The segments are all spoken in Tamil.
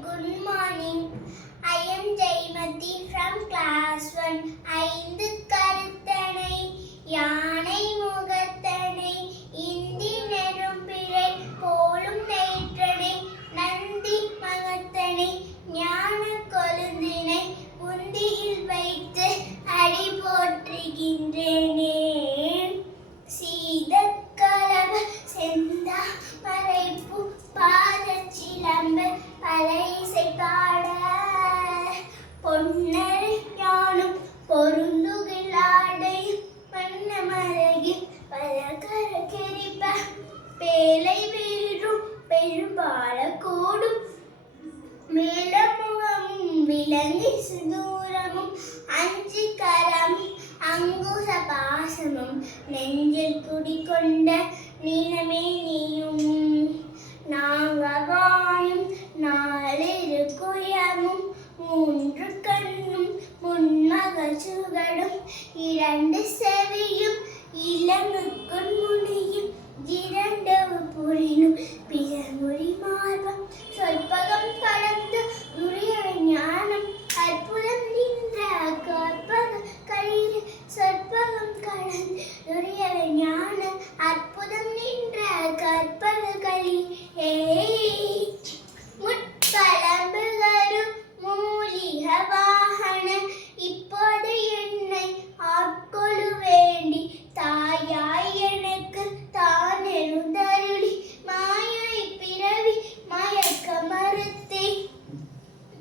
good morning. I am Jaimati from class 1. ஐந்து கருத்தனை யானை முகத்தனை இந்தி நெரும்பிழை போலும் நேற்றனை நந்தி மகத்தனை ஞான கொழுந்தினை உந்தியில் வைத்து அடி போற்றுகின்றேனே. சீதக்கலவ செந்தா மறைப்பு பாதச்சிலம்பு பல இசை பாட பொன்னரை ஞானும் பொருந்துகிலாடை மன்னமரகில் பலகர கெரிப்ப பேலை வீழும் பெரும்பால கூடும் மேலமுகமும் விலங்கி சுதூரமும் அஞ்சு கரம் அங்குச பாசமும் நெஞ்சில் குடிகொண்ட நீளமே நீயும் நாகவாயும் நாளிரு குயமும் மூன்று கண்ணும் முன்மக சுகடும் இரண்டு செவியும் இளங்குக்குள் முனியும் இரண்டு புரினும் பிறமுடி மார்பம் சொல்பகம் கடந்து உரிய ஞானம் அற்புதம் நின்ற கற்பக கயிறு சொற்பகம் கடந்து உரிய ஞானம் அற்புதம் நின்ற கற்பக கயிறு முட்களம்புகரும் மூலிக வாகன இப்போது என்னை ஆட்கொள்ள வேண்டி தாயாய் எனக்கு தான் எழுந்தருளி மாயை பிறவி மயக்க மறுத்தே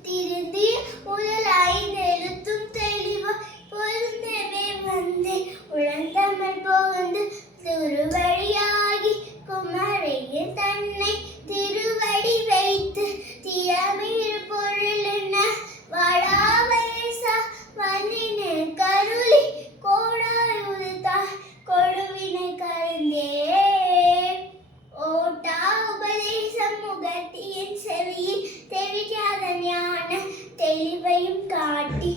திருந்திய முதல் ஐந்து எழுத்தும் தெளிவாய் பொருந்தவே வந்து உழந்தமல் போந்து திருவழியாகி குமரையில் தன்னை திருவடி வைத்து திறமிழ் பொருள் என்ன வடாவயசா வல்லின கருளி கோடாய் உதுத்தாய் கொழுவினை கருந்தே ஓட்டா உபதேசம் முகத்தியின் செவியில் தெவிக்காத ஞான தெளிவையும் காட்டி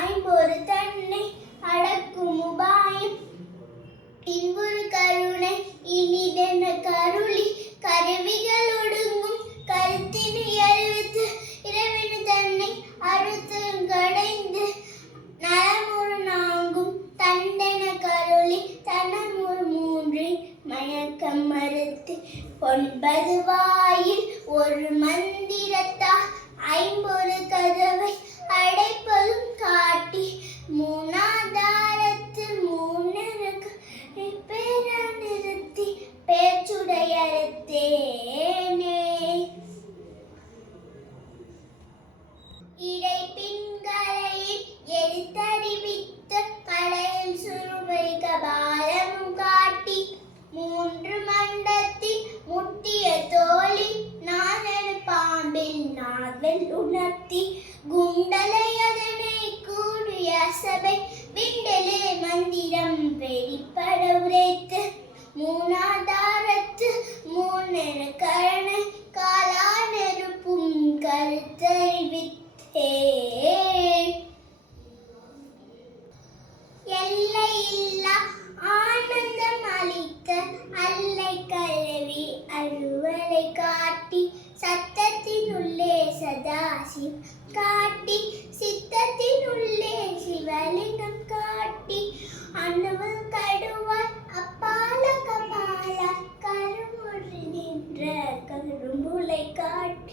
ஐம்பொரு தன்னை அடக்கும் உபாயம் இன்புறு கருணை இனிதென கருளி கருவிகள் ஒடுங்கும் கருத்தினை அறிவித்து இரவினு தன்னை அறுத்து கடைந்து நலமுறு நான்கும் தண்டென கருளி தனமுறு மூன்றில் மயக்கம் மறுத்து ஒன்பது வாயில் ஒரு மந்திரத்தால் ஐம்பொரு கதவை அடைப்பதும் காட்டி மூணாதாரத்து மூணருக்கு பேர நிறுத்தி பேச்சுடையறுத்தேனே. இடைப்பின்கரையில் எரித்தறிவித்த கடையில் சுருவை கபாலமும் காட்டி மூன்று மண்டத்தில் முட்டிய தோழி நானெனு பாம்பில் நாவல் உணர்த்தி குண்டலை அதனை கூடிய சபை விண்டலே மந்திரம் வெளிப்பட உரைத்து மூணாதாரத்து மூணெனு கரணை காலா நெருப்பும் கருத்தறிவித்தே. எல்லையில்லா ஆனந்தம் அளிக்க அல்லை கழுவி அழுவலை காட்டி சத்தத்தின் உள்ளே சதாசிவம் காட்டி சித்தத்தின் உள்ளே சிவலிங்கம் காட்டி அணுவல் கடுவாய் அப்பால கபால கருமுறை நின்ற கரும்புலை காட்டி